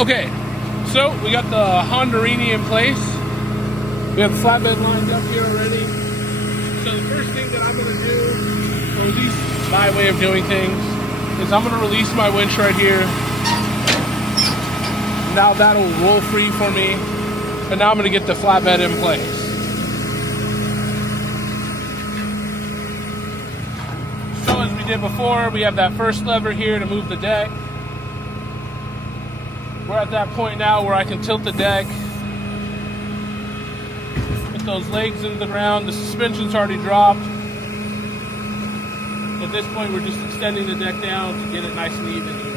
Okay, so we got the Hondurini in place. We have the flatbed lined up here already. So the first thing that I'm going to do, or at least my way of doing things, is I'm going to release my winch right here. Now that'll roll free for me. And now I'm going to get the flatbed in place. So as we did before, we have that first lever here to move the deck. We're at that point now where I can tilt the deck, put those legs into the ground. The suspension's already dropped. At this point, we're just extending the deck down to get it nice and even here.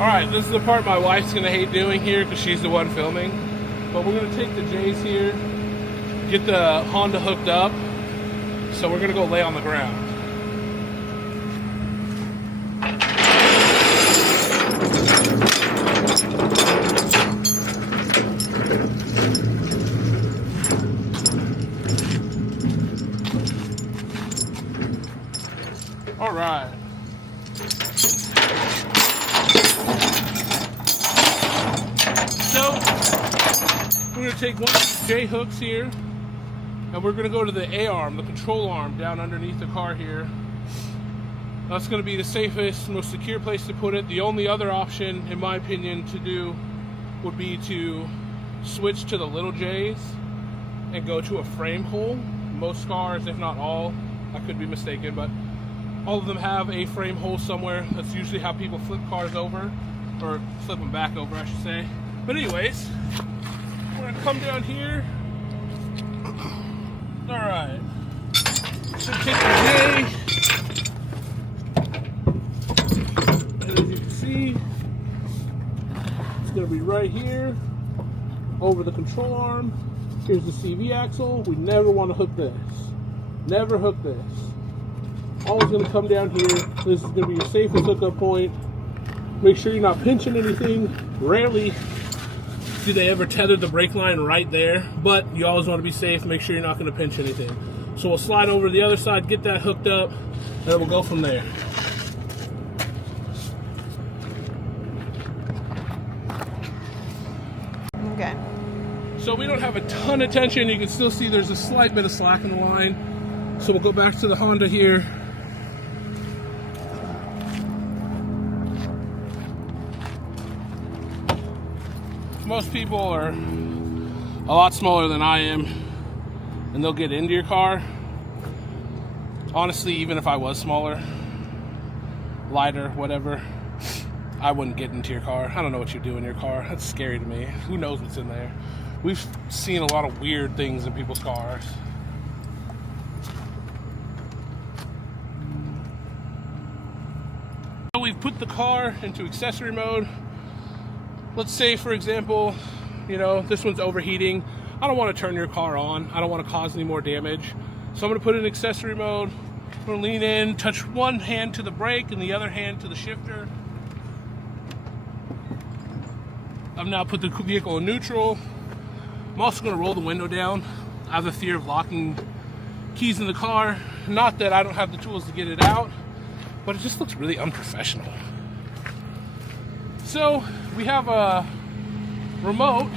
Alright, this is the part my wife's going to hate doing here because she's the one filming. But we're going to take the J's here, get the Honda hooked up, so we're going to go lay on the ground. All right. We're going to take one of these J hooks here, and we're going to go to the A-arm, the control arm, down underneath the car here. That's going to be the safest, most secure place to put it. The only other option, in my opinion, to do would be to switch to the little J's and go to a frame hole. Most cars, if not all, I could be mistaken, but all of them have a frame hole somewhere. That's usually how people flip cars over, or flip them back over, I should say. But anyways, we're gonna come down here. All right. So take the J, and as you can see, it's gonna be right here over the control arm. Here's the CV axle. We never want to hook this. Never hook this. Always gonna come down here. This is gonna be your safest hookup point. Make sure you're not pinching anything. Rarely do they ever tether the brake line right there, but you always want to be safe. Make sure you're not going to pinch anything. So we'll slide over to the other side, get that hooked up, and then we'll go from there. Okay. So we don't have a ton of tension. You can still see there's a slight bit of slack in the line. So we'll go back to the Honda here. Most people are a lot smaller than I am, and they'll get into your car. Honestly, even if I was smaller, lighter, whatever, I wouldn't get into your car. I don't know what you do in your car. That's scary to me. Who knows what's in there? We've seen a lot of weird things in people's cars. So we've put the car into accessory mode. Let's say, for example, this one's overheating. I don't want to turn your car on. I don't want to cause any more damage. So I'm going to put it in accessory mode. I'm going to lean in, touch one hand to the brake and the other hand to the shifter. I've now put the vehicle in neutral. I'm also going to roll the window down. I have the fear of locking keys in the car. Not that I don't have the tools to get it out, but it just looks really unprofessional. So we have a remote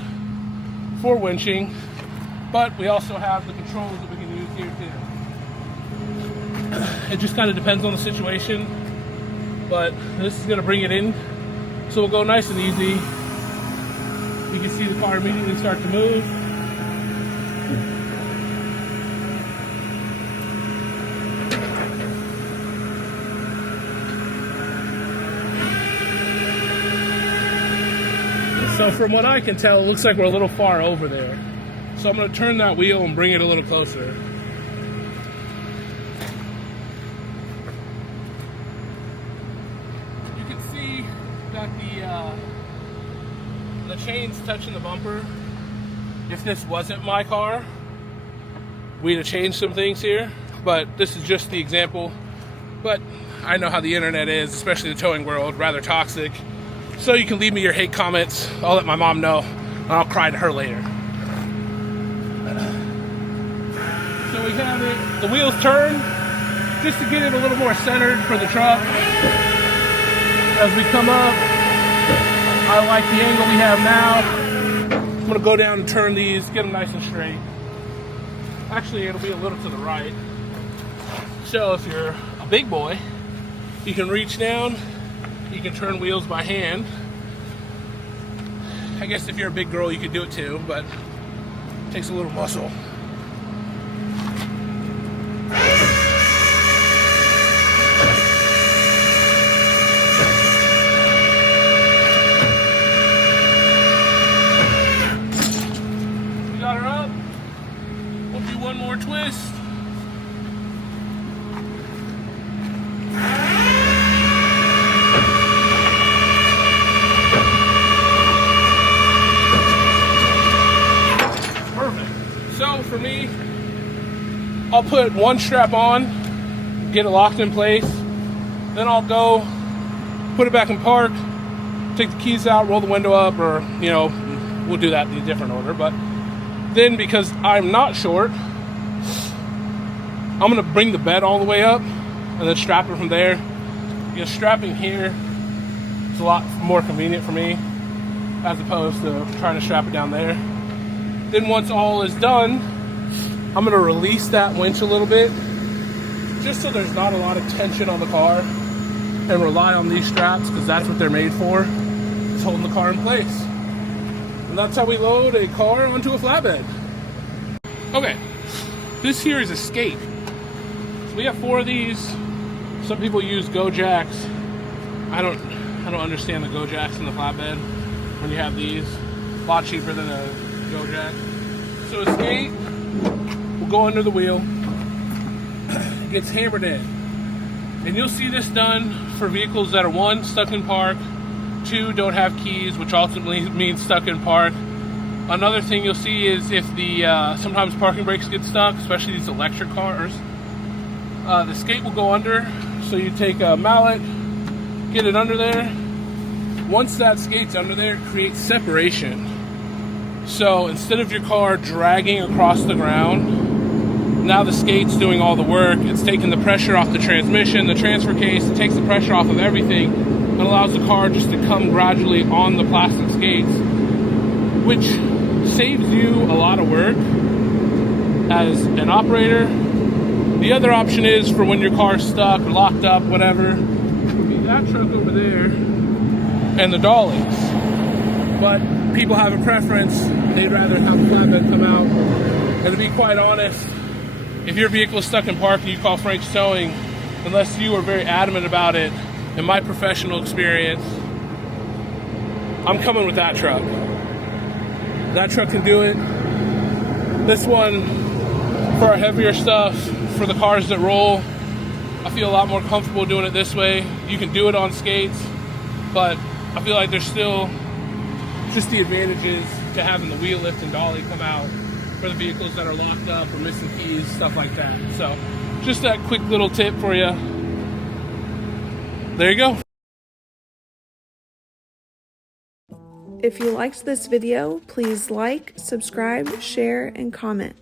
for winching, but we also have the controls that we can use here too. It just kind of depends on the situation, but this is going to bring it in, so we'll go nice and easy. You can see the car immediately start to move. So from what I can tell, it looks like we're a little far over there. So I'm going to turn that wheel and bring it a little closer. You can see that the chain's touching the bumper. If this wasn't my car, we'd have changed some things here, but this is just the example. But I know how the internet is, especially the towing world, rather toxic. So you can leave me your hate comments. I'll let my mom know, and I'll cry to her later. we have it. The wheels turn just to get it a little more centered for the truck. As we come up, I like the angle we have now. I'm gonna go down and turn these, get them nice and straight. Actually, it'll be a little to the right. So if you're a big boy, you can reach down, you can turn wheels by hand. I guess if you're a big girl, you could do it too, but it takes a little muscle. We got her up. We'll do one more twist. So for me, I'll put one strap on, get it locked in place, then I'll go put it back in park, take the keys out, roll the window up, or we'll do that in a different order. But then, because I'm not short, I'm gonna bring the bed all the way up and then strap it from there. Because strapping here is a lot more convenient for me as opposed to trying to strap it down there. Then once all is done, I'm gonna release that winch a little bit, just so there's not a lot of tension on the car, and rely on these straps, because that's what they're made for, is holding the car in place. And that's how we load a car onto a flatbed. Okay, this here is a skate. So we have 4 of these. Some people use Go Jacks. I don't understand the Go Jacks in the flatbed when you have these. A lot cheaper than a Go Jack. So a skate will go under the wheel. It gets hammered in. And you'll see this done for vehicles that are 1, stuck in park, 2, don't have keys, which ultimately means stuck in park. Another thing you'll see is if the sometimes parking brakes get stuck, especially these electric cars, the skate will go under. So you take a mallet, get it under there. Once that skate's under there, it creates separation. So instead of your car dragging across the ground, now the skate's doing all the work. It's taking the pressure off the transmission, the transfer case. It takes the pressure off of everything and allows the car just to come gradually on the plastic skates, which saves you a lot of work as an operator. The other option is for when your car's stuck or locked up, whatever, would be that truck over there and the dollies. But people have a preference. They'd rather have the flatbed come out. And to be quite honest, if your vehicle is stuck in park and you call Frank's Towing, unless you are very adamant about it, in my professional experience, I'm coming with that truck. That truck can do it. This one, for our heavier stuff, for the cars that roll, I feel a lot more comfortable doing it this way. You can do it on skates, but I feel like there's still just the advantages to having the wheel lift and dolly come out for the vehicles that are locked up or missing keys, stuff like that. So just that quick little tip for you. There you go. If you liked this video, please like, subscribe, share, and comment.